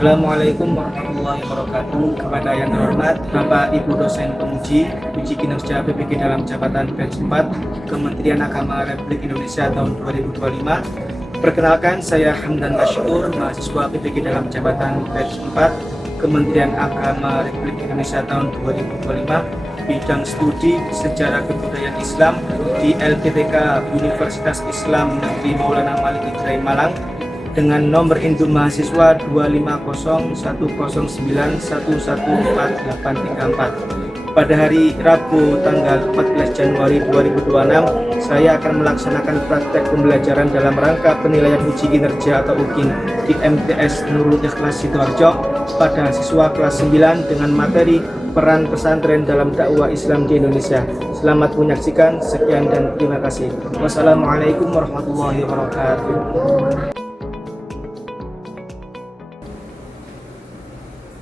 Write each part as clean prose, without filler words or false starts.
Assalamualaikum warahmatullahi wabarakatuh. Kepada yang terhormat Bapak Ibu dosen penguji uji kinerja PPG dalam jabatan batch 4 Kementerian Agama Republik Indonesia tahun 2025. Perkenalkan, saya Hamdan Masyur, mahasiswa PPG dalam jabatan batch 4 Kementerian Agama Republik Indonesia tahun 2025, bidang studi Sejarah Kebudayaan Islam di LPTK Universitas Islam Negeri Maulana Malik Ibrahim Malang, dengan nomor induk mahasiswa 2500109114834. Pada hari Rabu tanggal 14 Januari 2026, saya akan melaksanakan praktek pembelajaran dalam rangka penilaian uji kinerja atau UKIN di MTS Nurul Ikhlas Sidoarjo pada siswa kelas 9 dengan materi peran pesantren dalam dakwah Islam di Indonesia. Selamat menyaksikan, sekian dan terima kasih. Wassalamualaikum warahmatullahi wabarakatuh.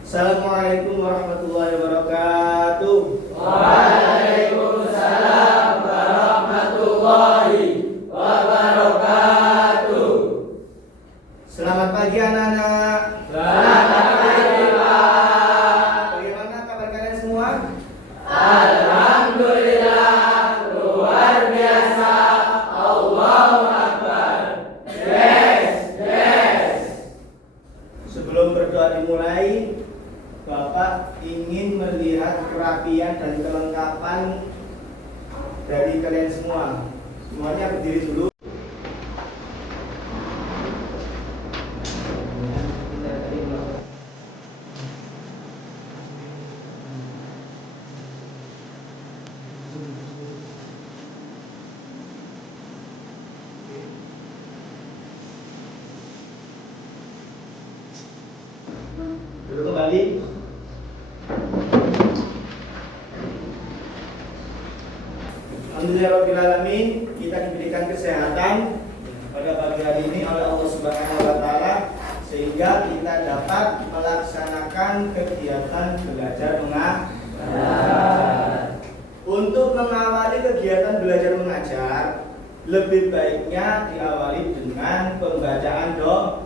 Assalamualaikum warahmatullahi wabarakatuh. Waalaikumsalam warahmatullahi wabarakatuh. Selamat pagi anak-anak. Selamat pagi, Pak. Bagaimana kabar kalian semua? Alhamdulillah, luar biasa. Allahu Akbar. Yes, yes. Sebelum berdoa dimulai, Bapak ingin melihat kerapian dan kelengkapan dari kalian semua. Semuanya berdiri dulu. Duduk kembali. Alhamdulillahirrahmanirrahim, kita diberikan kesehatan pada pagi hari ini oleh Allah Subhanahu wa Ta'ala, sehingga kita dapat melaksanakan kegiatan belajar mengajar. Untuk mengawali kegiatan belajar mengajar, lebih baiknya diawali dengan pembacaan doa.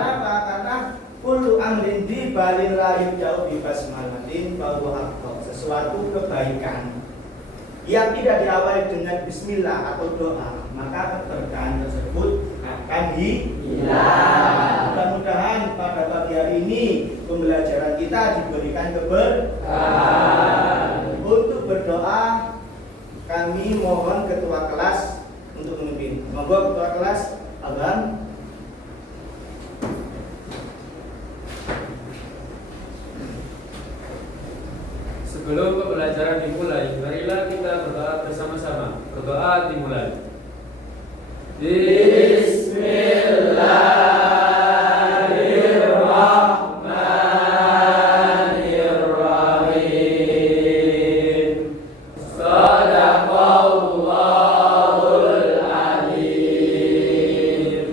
Kenapa? Karena kullu amrin di balil lahir jauh bi basmalatin bahwa sesuatu kebaikan yang tidak diawali dengan bismillah atau doa, maka keberkahan tersebut akan hilang. Mudah-mudahan pada pagi hari ini pembelajaran kita diberikan keberkahan. Untuk berdoa, kami mohon ketua kelas untuk memimpin. Monggo ketua kelas, Abang. Sebelum pembelajaran dimulai, marilah kita berdoa bersama-sama. Berdoa dimulai. Bismillahirrahmanirrahim. Shadaqallahul Adzim.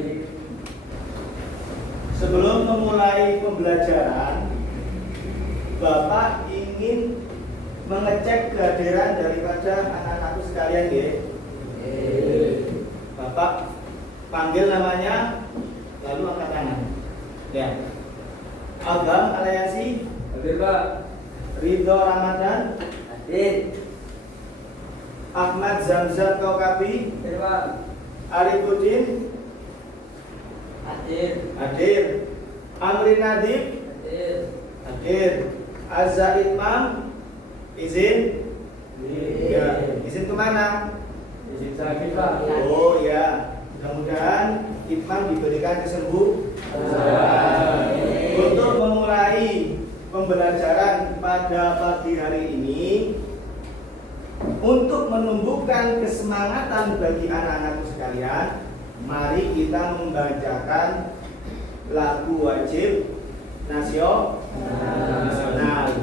Sebelum memulai pembelajaran, Bapak ingin mengecek kehadiran daripada anak-anakku sekalian, ya. Bapak panggil namanya, lalu angkat tangan. Ya. Agam Alayasi, Hadir, Pak. Ridho Ramadan, Hadir. Ahmad Zamzam Kaukabi, Hadir, Pak. Arifudin, Hadir. hadir. Amri Nadib, Hadir. hadir. Azza Itmam, izin. Ya, izin kemana? Izin sakit, Pak. Oh ya, mudah-mudahan Itmam diberikan kesembuhan. Untuk memulai pembelajaran pada pagi hari ini, untuk menumbuhkan kesemangatan bagi anak-anakku sekalian, mari kita membacakan lagu wajib nasional.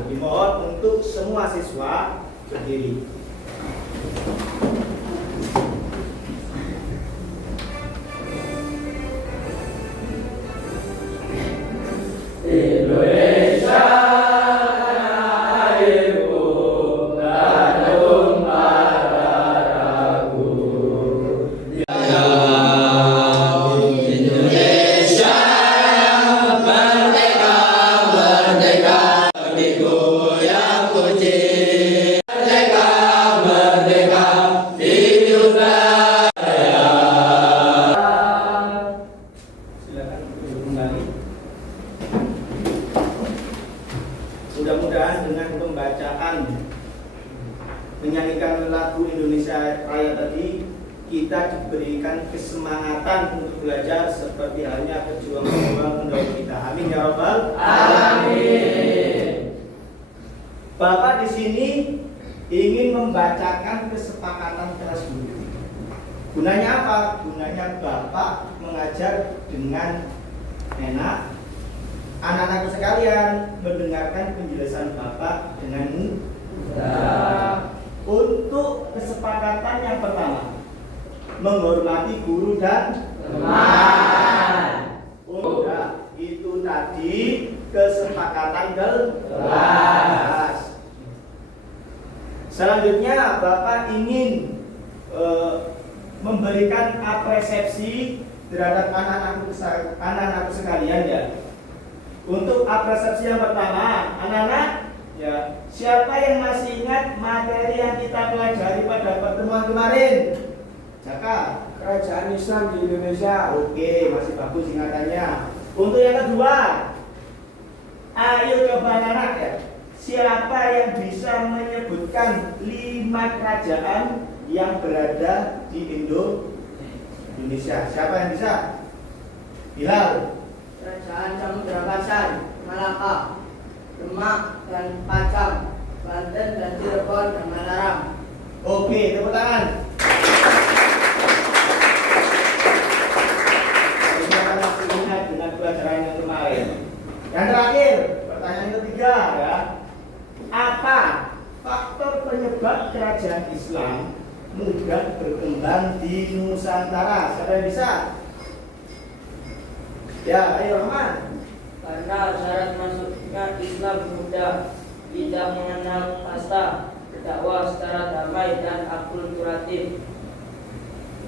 Dimohon untuk semua siswa berdiri. Indonesia tanah airku, tanah tumpah darahku. Indonesia yang menyanyikan lagu Indonesia Raya tadi, kita diberikan kesemangatan untuk belajar seperti halnya pejuang-pejuang pendahulu kita. Amin ya Rabbal. Amin. Bapak di sini ingin membacakan kesepakatan kelas dulu. Gunanya apa? Gunanya Bapak mengajar dengan enak. Anak-anakku sekalian mendengarkan penjelasan Bapak dengan mudah. Untuk kesepakatan yang pertama, menghormati guru dan Teman. udah itu tadi kesepakatan kelas. Selanjutnya Bapak ingin memberikan apresiasi terhadap anak-anakku sekalian ya. Untuk apresiasi yang pertama, anak-anak ya, siapa yang masih ingat materi yang kita pelajari pada pertemuan kemarin? Jaka, Kerajaan Islam di Indonesia. oke, masih bagus ingatannya. Untuk yang kedua, ayo coba anak ya. Siapa yang bisa menyebutkan 5 kerajaan yang berada di Indonesia? Siapa yang bisa? Bilal. Kerajaan Samudra Pasar, Malaka, Demak dan Pajang, Banten dan Cirebon dan Mataram. Oke, tepuk tangan. Ini akan masih ingat dengan pelajaran yang kemarin. Yang terakhir, pertanyaan ketiga ya. Apa faktor penyebab kerajaan Islam mudah berkembang di Nusantara? Siapa yang bisa? Ya, ayo Rahman. Karena syarat masuknya Islam mudah, tidak mengenal kasta, berdakwah secara damai dan akulturatif,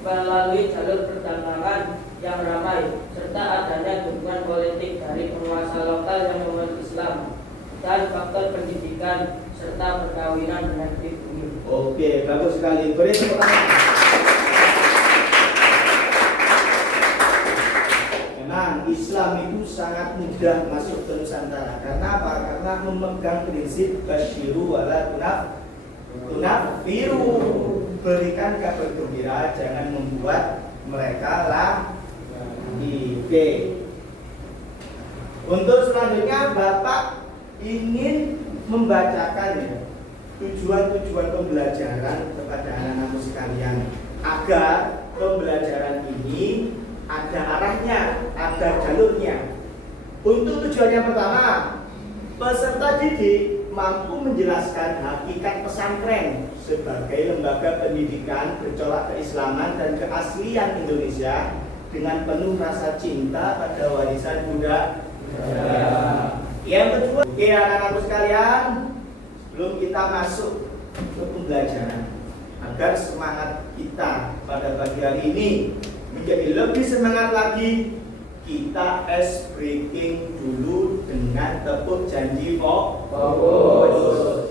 melalui jalur perdagangan yang ramai, serta adanya dukungan politik dari penguasa lokal yang memeluk Islam, dan faktor pendidikan serta perkawinan dengan pribumi. Oke, bagus sekali. Beri tepuk tangan. Memang Islam itu sangat mudah masuk ke Nusantara. Karena apa? Karena memegang prinsip basyiru wala tunafiru. Berikan kabar gembira, jangan membuat mereka lagi. Untuk selanjutnya Bapak ingin membacakan ya, tujuan-tujuan pembelajaran kepada anak-anakku sekalian, agar pembelajaran ini ada arahnya, ada jalurnya. Untuk tujuan yang pertama, peserta didik mampu menjelaskan hakikat pesantren sebagai lembaga pendidikan bercorak keislaman dan keaslian Indonesia dengan penuh rasa cinta pada warisan budaya. Yang kedua, oke anak-anakku sekalian, sebelum kita masuk ke pembelajaran, agar semangat kita pada pagi hari ini menjadi lebih semangat lagi, kita ice breaking dulu dengan tepuk janji fokus.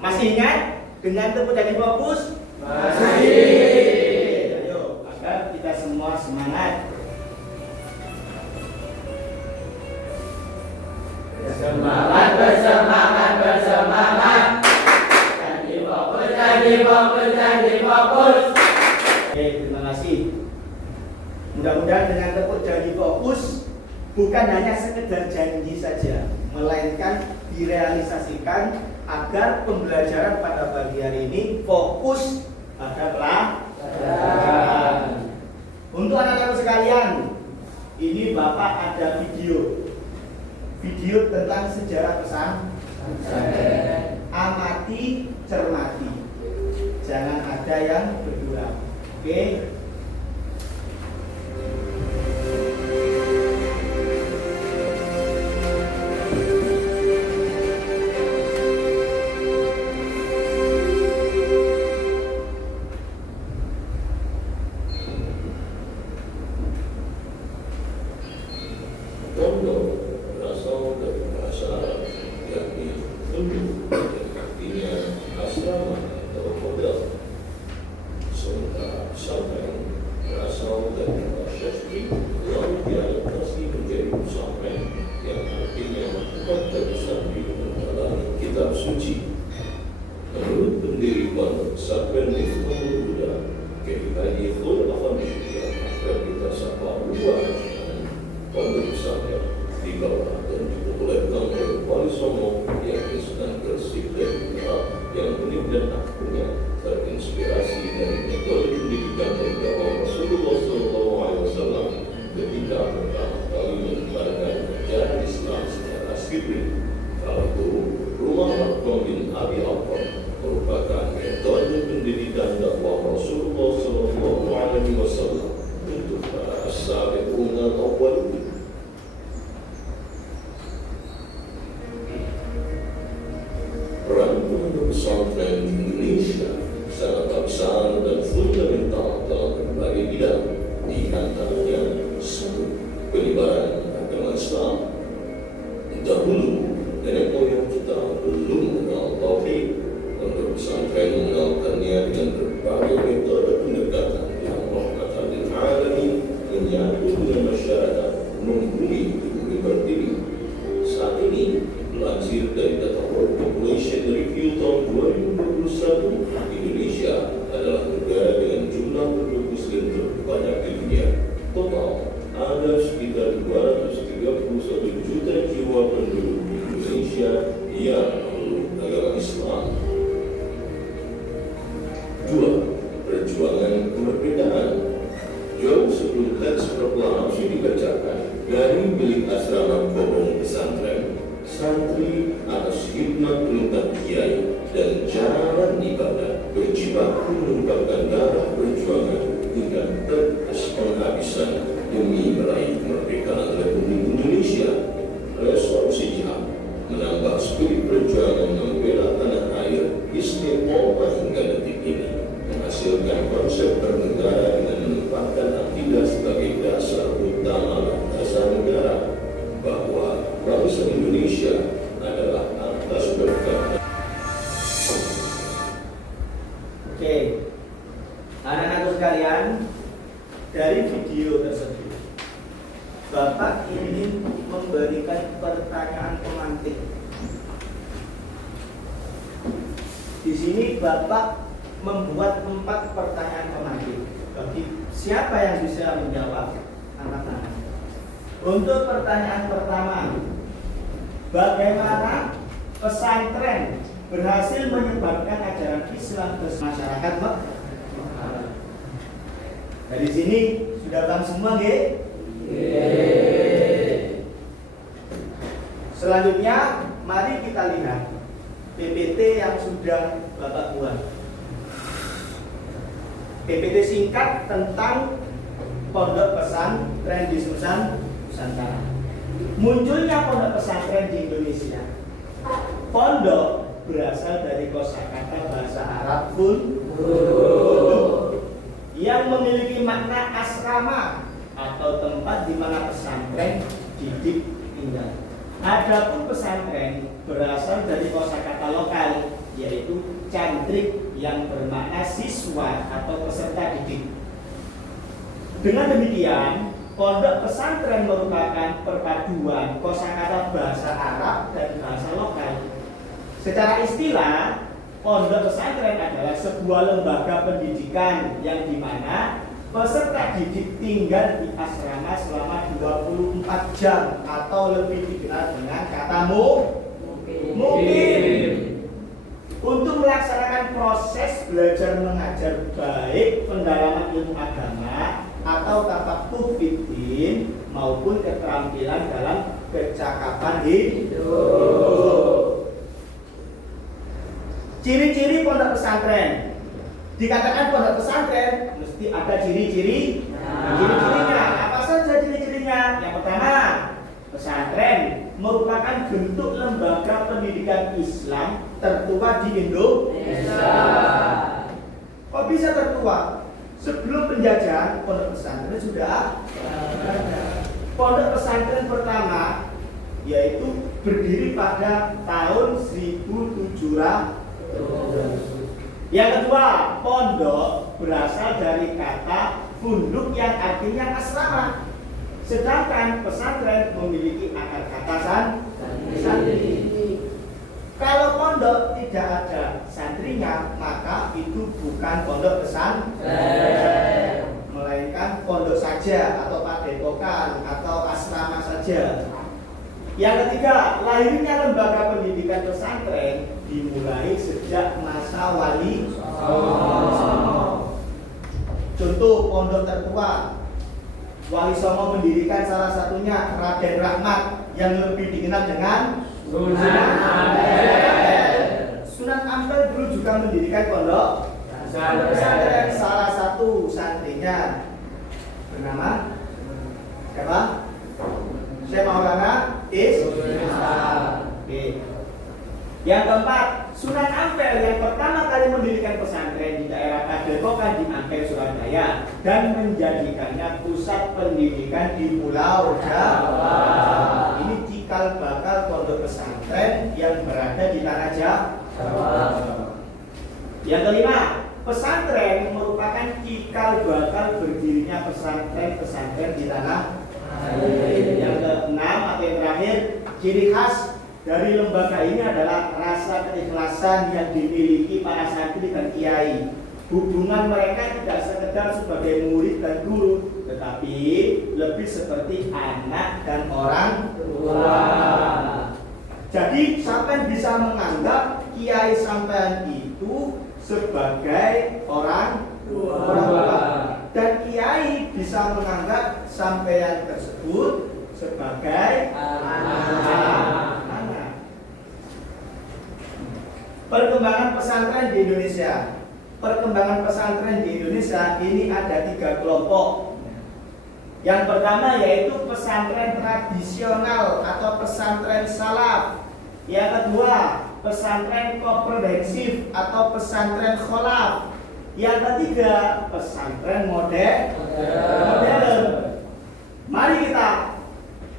Masih ingat dengan tepuk janji fokus? Masih. Ayo, agar kita semua semangat. Bersemangat, bersemangat, bersemangat. Janji fokus, janji fokus, janji fokus. Oke, terima kasih. Mudah-mudahan dengan tepuk janji fokus bukan hanya sekedar janji saja, melainkan direalisasikan agar pembelajaran pada pagi hari ini fokus pada pelajaran. Untuk anak-anak sekalian, ini Bapak ada video tentang sejarah pesantren. Amati, cermati, jangan ada yang berdua. Oke? berasal dari bahasa Arab, yakni untuk dan artinya asrama atau model. Sementara pesantren berasal dari bahasa Syekh lalu diadaptasi menjadi pesantren yang artinya tempat tersambung dalam kitab suci. Menurut pondok pesantren dikelola dan diperbolehkan oleh Wali Songo yang Sunan Gresik dan yang unik dan akhirnya terinspirasi dari metode pendidikan dakwah Rasulullah SAW ketika pertama kali menyebarkan ajaran Islam secara sirri. Kala itu, Rumah Arqam bin Abi Arqam merupakan metode pendidikan dakwah Rasulullah SAW untuk para as-sabiqun al-awwalun. Peran pondok pesantren Indonesia sangat besar dan fundamental dalam berbagai bidang, di antaranya satu, penyebaran agama Islam. Dahulu, nenek moyang kita belum mengenal tauhid. Pondok pesantren mengenalkannya dengan berbagai metode pendekatan yang rahmatan lil alamin, menyatu dengan masyarakat, membumi bumi berdiri. Saat ini, dilansir dari data World Population Review tahun 2021, Indonesia adalah negara dengan jumlah penduduk muslim terbanyak di dunia. Total, ada sekitar 231 juta jiwa penduduk di Indonesia yang memeluk agama Islam. 2. Perjuangan kemerdekaan. Jauh sebelum teks proklamasi dibacakan dari milik asrama Kobong pesantren, santri atas hikmat perintah kiai dan jalan ibadah berjibaku menumpahkan darah perjuangan hingga tetes penghabisan demi meraih kemerdekaan Republik Indonesia. Resolusi Jihad menambah spirit perjuangan membela tanah air istiqomah hingga detik ini, menghasilkan konsep bernegara dengan menempatkan akidah sebagai dasar utama dasar negara, bahwa bangsa Indonesia adalah atas berkat. Oke, anak-anak sekalian, dari video tersebut Bapak ingin memberikan pertanyaan pemantik. Di sini Bapak membuat 4 pertanyaan pemantik. Bagi siapa yang bisa menjawab? Anak-anak. Untuk pertanyaan pertama, bagaimana pesantren berhasil menyebarkan ajaran Islam ke masyarakat, Pak? Dari sini sudah paham semua, nggih? Selanjutnya, mari kita lihat PPT yang sudah Bapak buat. PPT singkat tentang pondok pesantren di Nusantara. Munculnya pondok pesantren di Indonesia. Pondok berasal dari kosakata bahasa Arab yang memiliki makna asrama atau tempat di mana pesantren didik tinggal. Adapun pesantren berasal dari kosakata lokal, yaitu cantrik yang bermakna siswa atau peserta didik. Dengan demikian, pondok pesantren merupakan perpaduan kosakata bahasa Arab dan bahasa lokal. Secara istilah, pondok pesantren adalah sebuah lembaga pendidikan yang dimana peserta didik tinggal di asrama selama 24 jam atau lebih dikenal dengan kata mukim. Untuk melaksanakan proses belajar mengajar baik pendalaman ilmu agama atau tafaqquh fiddin maupun keterampilan dalam kecakapan hidup. Ciri-ciri pondok pesantren. Dikatakan pondok pesantren mesti ada ciri-cirinya. Apa saja ciri-cirinya? Yang pertama, pesantren merupakan bentuk lembaga pendidikan Islam tertua di Indonesia. Kok bisa tertua? Sebelum penjajahan pondok pesantren sudah ada. Pondok pesantren pertama yaitu berdiri pada tahun 1700. Yang kedua, pondok berasal dari kata funduk yang artinya asrama. Sedangkan pesantren memiliki akar kata santri. Kalau pondok tidak ada santrinya, maka itu bukan pondok pesantren, melainkan pondok saja atau padepokan atau asrama saja. Yang ketiga, lahirnya lembaga pendidikan pesantren dimulai sejak masa Wali Songo. Contoh pondok tertua, Wali Songo mendirikan salah satunya Raden Rahmat yang lebih dikenal dengan Sunan Ampel. Sunan Ampel dulu juga mendirikan pondok pesantren. Salah satu santrinya bernama siapa? Syekh Maulana Oke. Yang keempat, Sunan Ampel yang pertama kali mendirikan pesantren di daerah Padepokan di Ampel, Surabaya dan menjadikannya pusat pendidikan di Pulau Jawa. Ini cikal bakal pondok pesantren yang berada di tanah Jawa. Yang kelima, pesantren merupakan cikal bakal berdirinya pesantren di tanah air. Yang keenam atau yang terakhir, ciri khas dari lembaga ini adalah rasa keikhlasan yang dimiliki para santri dan kiai. Hubungan mereka tidak sekedar sebagai murid dan guru, tetapi lebih seperti anak dan orang tua. Jadi sampean bisa menganggap kiai sampean itu sebagai orang tua, dan kiai bisa menganggap sampean tersebut sebagai anak. Perkembangan pesantren di Indonesia. Perkembangan pesantren di Indonesia ini ada 3 kelompok. Yang pertama yaitu pesantren tradisional atau pesantren salaf. Yang kedua, pesantren komprehensif atau pesantren kholaf. Yang ketiga, pesantren modern. Mari kita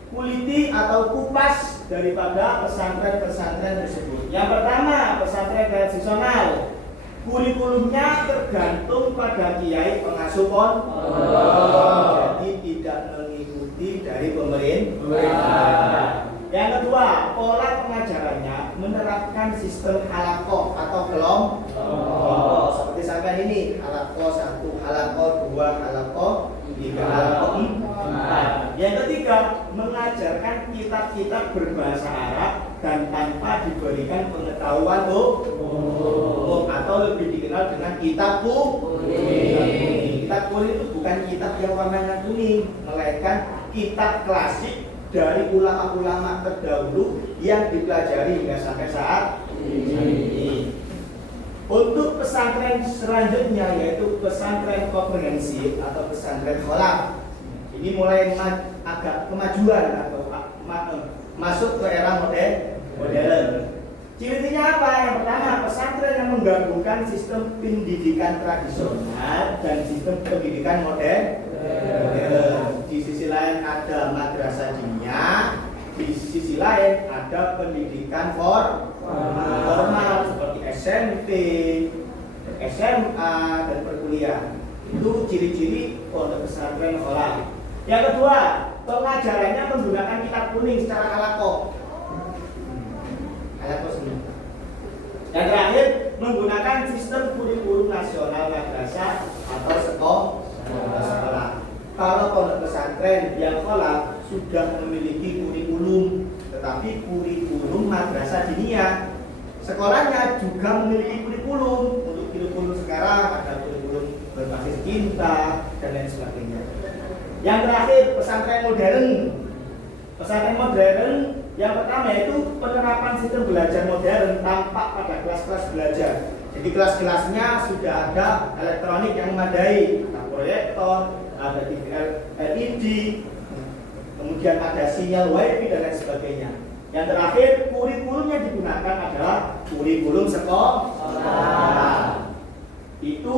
kuliti atau kupas daripada pesantren-pesantren tersebut. Yang pertama, pesantren tradisional. Kurikulumnya tergantung pada kiai pengasuh pondok. Jadi tidak mengikuti dari pemerintah. Yang kedua, pola pengajarannya menerapkan sistem halaqah atau kelompok. Seperti sampai ini, halaqah 1, halaqah 2, halaqah 3, halaqah 4. Yang ketiga, mengajarkan kitab-kitab berbahasa Arab dan tanpa diberikan pengetahuan umum atau lebih dikenal dengan kitab kuning. Kitab kuning itu bukan kitab yang warnanya kuning, melainkan kitab klasik dari ulama-ulama terdahulu yang dipelajari hingga sampai saat ini. Untuk pesantren selanjutnya yaitu pesantren komprehensif atau pesantren kholaf. Ini mulai agak kemajuan atau masuk ke era modern. Ciri-cirinya apa? Yang pertama, pesantren yang menggabungkan sistem pendidikan tradisional dan sistem pendidikan modern. Di sisi lain ada madrasah diniyah, di sisi lain ada pendidikan formal seperti SMP, SMA, dan perkuliahan. Itu ciri-ciri pondok pesantren kholaf. Yang kedua, pengajarannya menggunakan kitab kuning secara halaqah. Yang terakhir, menggunakan sistem kurikulum nasional madrasah atau sekolah. Kalau pondok pesantren yang kholaf sudah memiliki kurikulum, tetapi kurikulum madrasah diniyah. Sekolahnya juga memiliki kurikulum. Untuk kurikulum sekarang ada kurikulum berbasis cinta dan lain sebagainya. Yang terakhir, pesantren modern. Pesantren modern yang pertama yaitu penerapan sistem belajar modern tampak pada kelas-kelas belajar. Jadi kelas-kelasnya sudah ada elektronik yang memadai, ada proyektor, ada TV LED, kemudian ada sinyal WiFi dan lain sebagainya. Yang terakhir, kurikulum yang digunakan adalah kurikulum sekolah. Itu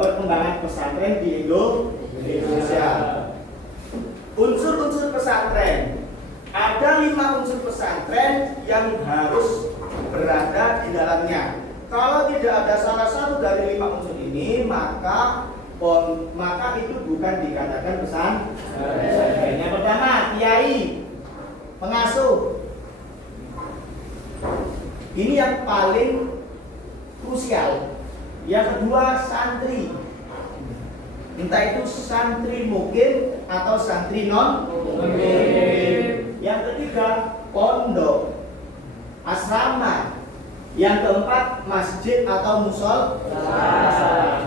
perkembangan pesantren di Indonesia. Unsur-unsur pesantren. Ada 5 unsur pesantren yang harus berada di dalamnya. Kalau tidak ada salah satu dari 5 unsur ini, maka itu bukan dikatakan pesantren. Yang pertama, kiai, pengasuh. Ini yang paling krusial. Yang kedua, santri. Entah itu santri mukim atau santri non mukim. Yang ketiga, pondok, asrama. Yang keempat, masjid atau musol.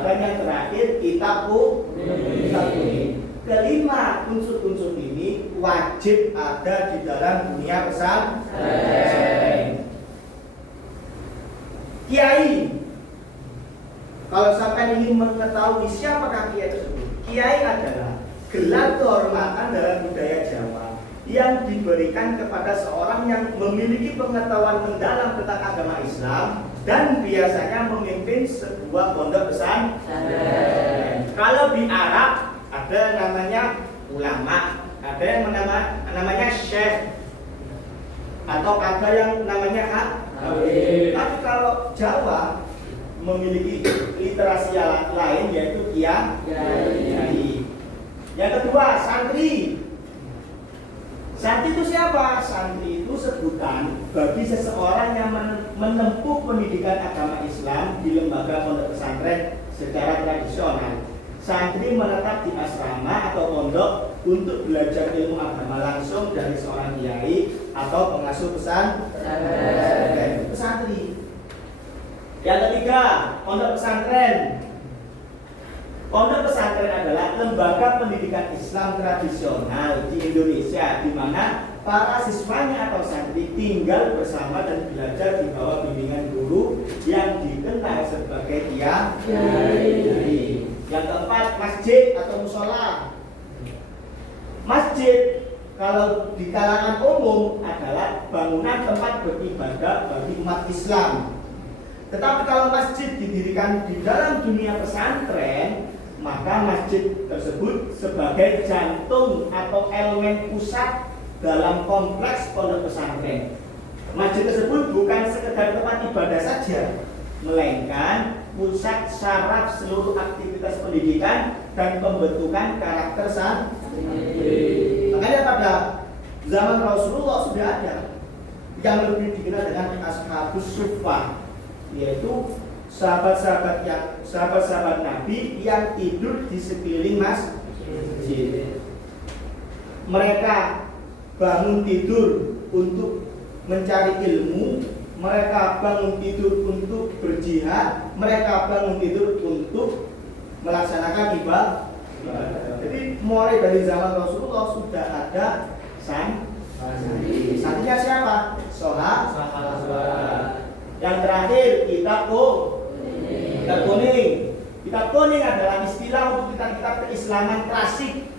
Dan yang terakhir, kitab kuning. Kelima, unsur-unsur ini wajib ada di dalam dunia pesantren. Kiai, kalau sampai ingin mengetahui siapakah kiai tersebut, kiai adalah gelar kehormatan dalam budaya Jawa yang diberikan kepada seorang yang memiliki pengetahuan mendalam tentang agama Islam dan biasanya memimpin sebuah pondok pesantren. Kalau di Arab ada namanya ulama, ada yang namanya syekh, atau ada yang namanya habib. Tapi kalau Jawa memiliki literasi lain yaitu kiai. Yang kedua, santri. Santri itu siapa? Santri itu sebutan bagi seseorang yang menempuh pendidikan agama Islam di lembaga pondok pesantren secara tradisional. Santri menetap di asrama atau pondok untuk belajar ilmu agama langsung dari seorang kiai atau pengasuh pesantren. Santri. Yang ketiga, pondok pesantren. Pondok pesantren adalah lembaga pendidikan Islam tradisional di Indonesia, di mana para siswanya atau santri tinggal bersama dan belajar di bawah bimbingan guru yang dikenal sebagai kiai. Yang keempat, masjid atau musola. Masjid kalau di kalangan umum adalah bangunan tempat beribadah bagi umat Islam. Tetapi kalau masjid didirikan di dalam dunia pesantren, maka masjid tersebut sebagai jantung atau elemen pusat dalam kompleks pondok pesantren. Masjid tersebut bukan sekedar tempat ibadah saja, melainkan pusat saraf seluruh aktivitas pendidikan dan pembentukan karakter santri. Makanya pada zaman Rasulullah sudah ada yang lebih dikenal dengan ashabus suffah, yaitu sahabat-sahabat Nabi yang tidur di sekeliling masjid. Mereka bangun tidur untuk mencari ilmu, mereka bangun tidur untuk berjihad, mereka bangun tidur untuk melaksanakan ibadah. Jadi mulai dari zaman Rasulullah sudah ada santri. Santrinya siapa? Sahabat. Yang terakhir, kitab kuning. Kitab kuning adalah istilah untuk kitab-kitab keislaman klasik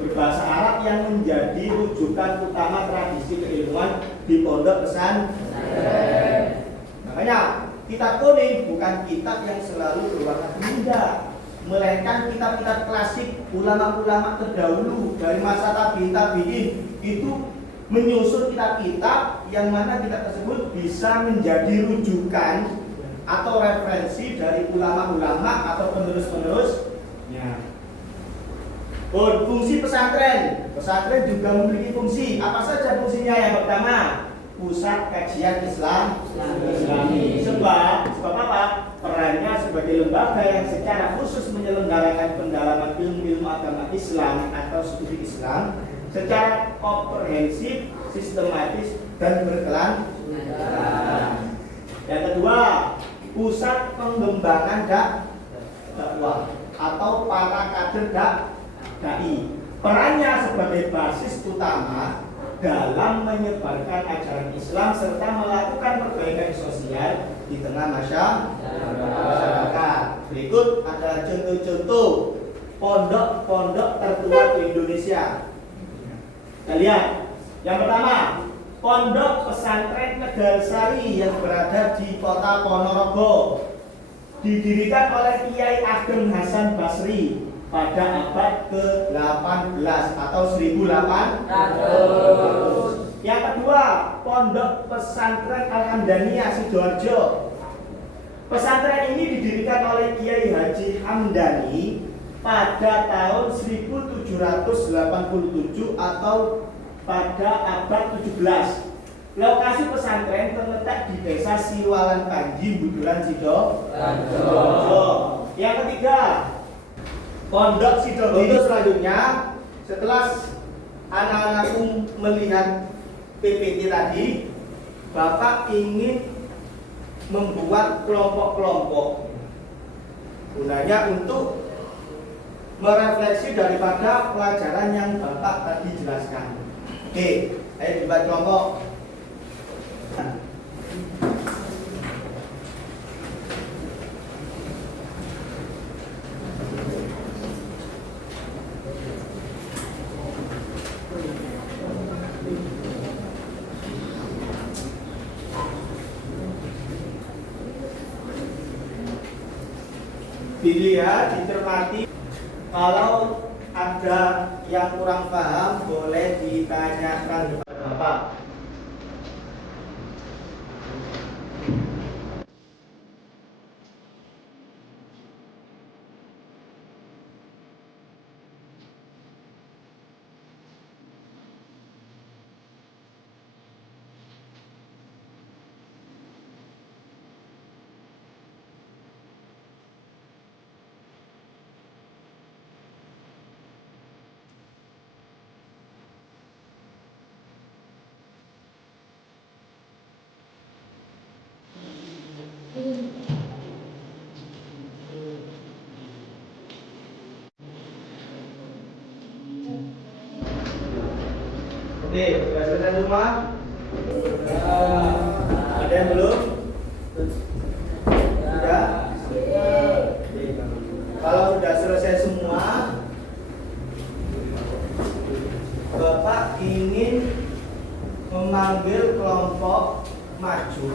berbahasa Arab yang menjadi rujukan utama tradisi keilmuan di pondok pesantren. Makanya kitab kuning bukan kitab yang selalu berwarna muda, melainkan kitab-kitab klasik ulama-ulama terdahulu dari masa tabi'in itu menyusun kitab-kitab yang mana kitab tersebut bisa menjadi rujukan atau referensi dari ulama-ulama atau penerus-penerusnya. Fungsi pesantren. Pesantren juga memiliki fungsi. Apa saja fungsinya? Yang pertama, pusat kajian Islami. Sebab apa? Perannya sebagai lembaga yang secara khusus menyelenggarakan pendalaman ilmu-ilmu agama Islam atau studi Islam secara komprehensif, sistematis, dan berkelanjutan. Yang kedua, pusat pengembangan dakwah atau para kader dai. Perannya sebagai basis utama dalam menyebarkan ajaran Islam serta melakukan perbaikan sosial di tengah masyarakat. Berikut adalah contoh-contoh pondok-pondok tertua di Indonesia. Kita lihat. Yang pertama, Pondok Pesantren Tegalsari yang berada di Kota Ponorogo, didirikan oleh Kiai Ageng Hasan Basri pada abad ke-18 atau 1800. Yang kedua, Pondok Pesantren Al-Hamdaniyah Sidoarjo. Pesantren ini didirikan oleh Kiai Haji Hamdani pada tahun 1787 atau pada abad 17. Lokasi pesantren terletak di Desa Siwalan Panji, Buduran Sidoarjo. Yang ketiga, Pondok Sidoarjo selanjutnya, setelah anak-anakku melihat PPT tadi, Bapak ingin membuat kelompok-kelompok gunanya untuk merefleksi daripada pelajaran yang Bapak tadi jelaskan. Oke, ayo dibuat kelompok. Dilihat, dicermati. Kalau ada yang kurang paham, boleh ditanyakan kepada Bapak. Oke, sudah selesai semua? Ada yang belum? Sudah? Kalau sudah selesai semua, Bapak ingin memanggil kelompok maju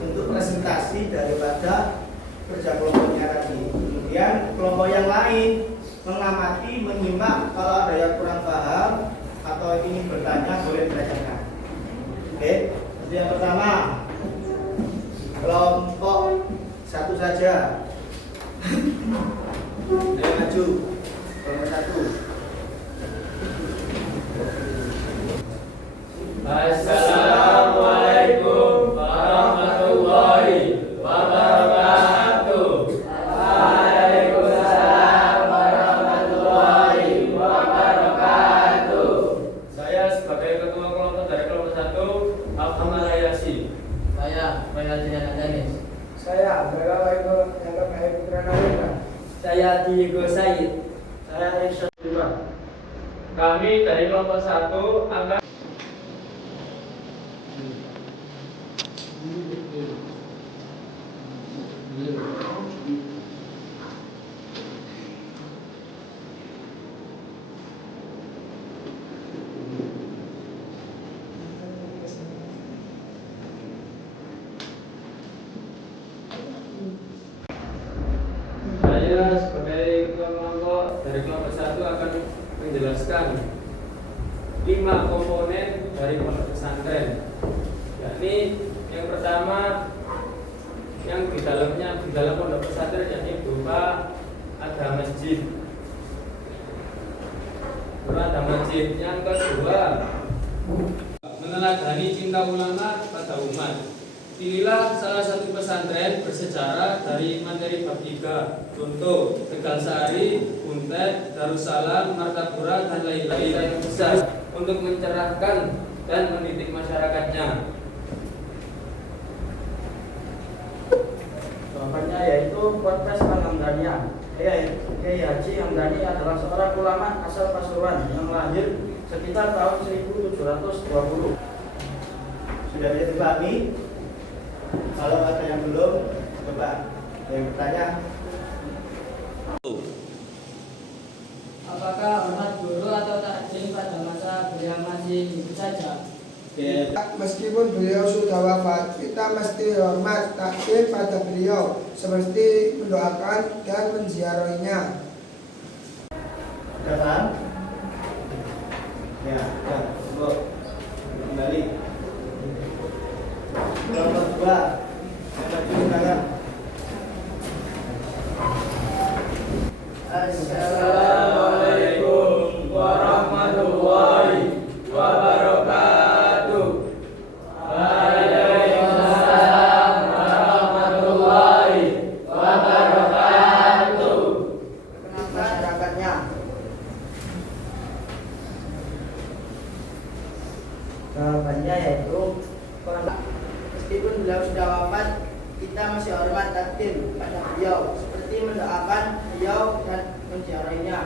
untuk presentasi daripada kerja kelompoknya tadi. Kemudian kelompok yang lain mengamati, menyimak. Kalau ada yang kurang paham atau ingin bertanya, boleh ditanyakan. Oke, jadi yang pertama, kelompok satu saja. Ayo maju, kelompok satu. Assalamualaikum warahmatullahi wabarakatuh. Waalaikumsalam warahmatullahi wabarakatuh. Saya sebagai ketua kelompok dari kelompok 1, Alhamdulillah Hayasi. Saya Royal Danis. Saya Abdullah Waiko Nyata Baik Putra Narendra. Saya Diego Said. Saya Irsyad Lima. Kami dari kelompok 1 akan saya sebagai kelompok dari kelompok 1 akan menjelaskan 5 komponen dari pondok pesantren. Yakni yang pertama, yang di dalam pondok pesantren, yakni berupa ada masjid. Ada masjid. Yang kedua, meneladani cinta ulama pada umat. Pilihlah salah satu pesantren bersejarah dari materi bab 3. Contoh, Tegal Sari, Buntet, Darussalam, Martapura, dan lain-lain yang besar untuk mencerahkan dan mendidik masyarakatnya. Jawabannya yaitu Ponpes Al-Hamdaniyah. Kiai Haji Hamdani adalah seorang ulama asal Pasuruan yang lahir sekitar tahun 1720. Sudah bisa dipahami? Kalau ada yang belum, coba yang bertanya. Apakah hormat guru atau takjil pada masa beliau masih hidup saja? Oke. Meskipun beliau sudah wafat, kita mesti hormat takdir pada beliau, seperti mendoakan dan menziarahinya. Sudah paham? Ya, sudah. Cukup. Kembali. Kelompok 2. Silakan. Assalamualaikum warahmatullahi wabarakatuh. Waalaikumsalam warahmatullahi wabarakatuh. Jawabannya yaitu meskipun beliau sudah wafat, kita masih hormat takdim pada beliau seperti mendoakan beliau dan menziarahinya.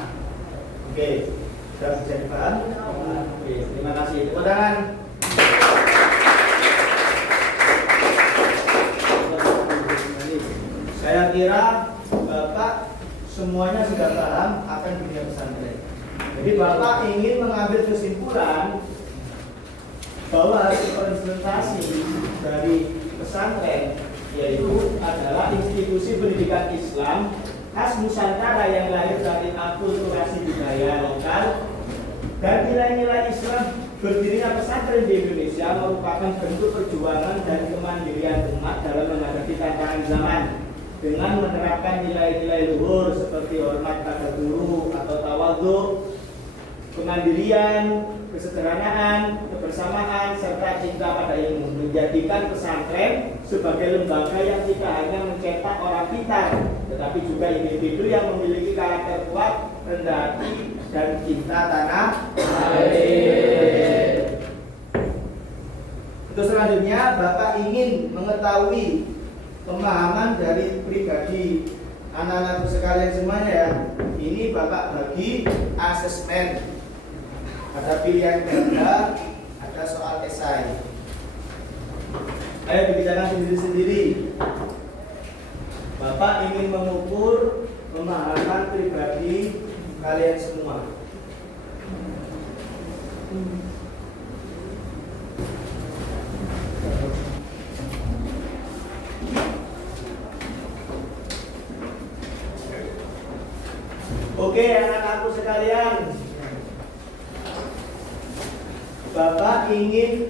Oke, sudah bisa dipaham? Oke, terima kasih. Tepuk tangan. Saya kira Bapak semuanya sudah paham akan dunia pesantren. Jadi Bapak ingin mengambil kesimpulan bahwa representasi dari pesantren yaitu adalah institusi pendidikan Islam khas Nusantara yang lahir dari akulturasi budaya lokal dan nilai-nilai Islam. Berdirinya pesantren di Indonesia merupakan bentuk perjuangan dan kemandirian umat dalam menghadapi tantangan zaman dengan menerapkan nilai-nilai luhur seperti hormat pada guru atau tawadhu, kemandirian, kesederhanaan, kebersamaan, serta cinta pada ilmu, menjadikan pesantren sebagai lembaga yang tidak hanya mencetak orang pintar, tetapi juga individu yang memiliki karakter kuat, rendah hati, dan cinta tanah air. Untuk selanjutnya, Bapak ingin mengetahui pemahaman dari pribadi anak-anakku sekalian semuanya ya. Ini Bapak bagi asesmen. Ada pilihan ganda, ada soal esai. Ayo dibicarakan sendiri-sendiri. Bapak ingin mengukur pemahaman pribadi kalian semua. Oke, anak-anakku sekalian, Bapak ingin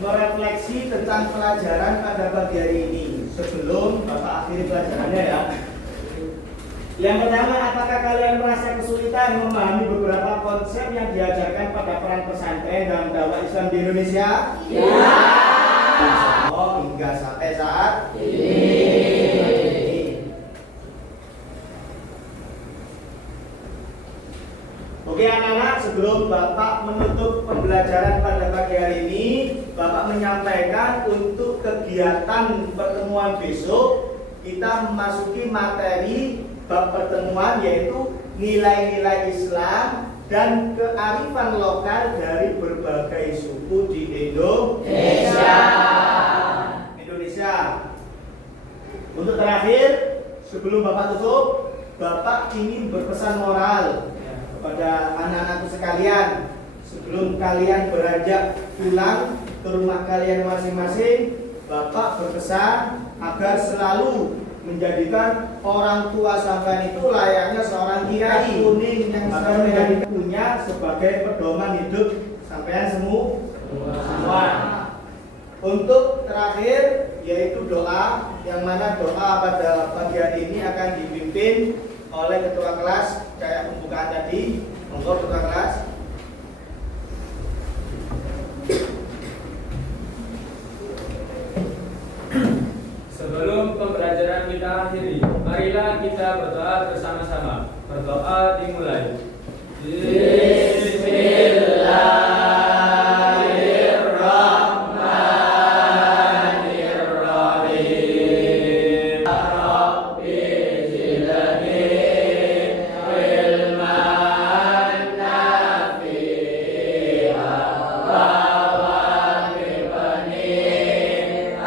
merefleksi tentang pelajaran pada pagi hari ini. Sebelum Bapak akhiri pelajarannya ya. Yang pertama, apakah kalian merasa kesulitan memahami beberapa konsep yang diajarkan pada peran pesantren dalam dakwah Islam di Indonesia? Ya. Oh, hingga sampai saat ini. Oke anak-anak, sebelum Bapak menutup pembelajaran pada pagi hari ini, Bapak menyampaikan untuk kegiatan pertemuan besok kita memasuki materi bab pertemuan yaitu nilai-nilai Islam dan kearifan lokal dari berbagai suku di Indonesia. Untuk terakhir, sebelum Bapak tutup, Bapak ingin berpesan moral kepada anak-anakku sekalian. Sebelum kalian beranjak pulang ke rumah kalian masing-masing, Bapak berpesan agar selalu menjadikan orang tua sampean itu layaknya seorang kiai kuning yang akan menjadi punya sebagai pedoman hidup sampean semua. Untuk terakhir yaitu doa, yang mana doa pada pagi hari ini akan dipimpin oleh ketua kelas kayak pembukaan tadi. Monggo ketua kelas. Sebelum pembelajaran kita akhiri, marilah kita berdoa bersama-sama. Berdoa dimulai. Bismillahirrahmanirrahim. Rabbi zidni ilman nafi'a wa waffiqni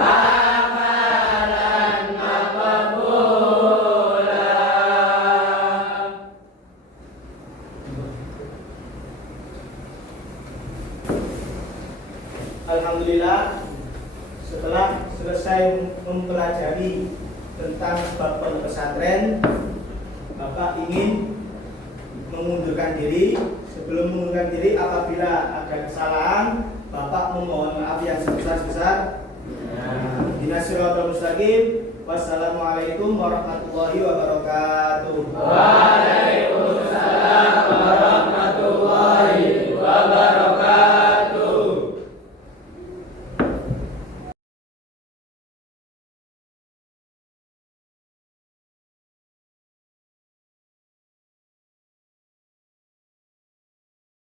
amalan maqbula. Alhamdulillah, setelah selesai mempelajari tentang bab pesantren, Bapak ingin mengundurkan diri. Sebelum mengundurkan diri, apabila ada kesalahan, Bapak memohon maaf yang sebesar-besar. Ihdinas siratal mustaqim. Wassalamualaikum warahmatullahi wabarakatuh.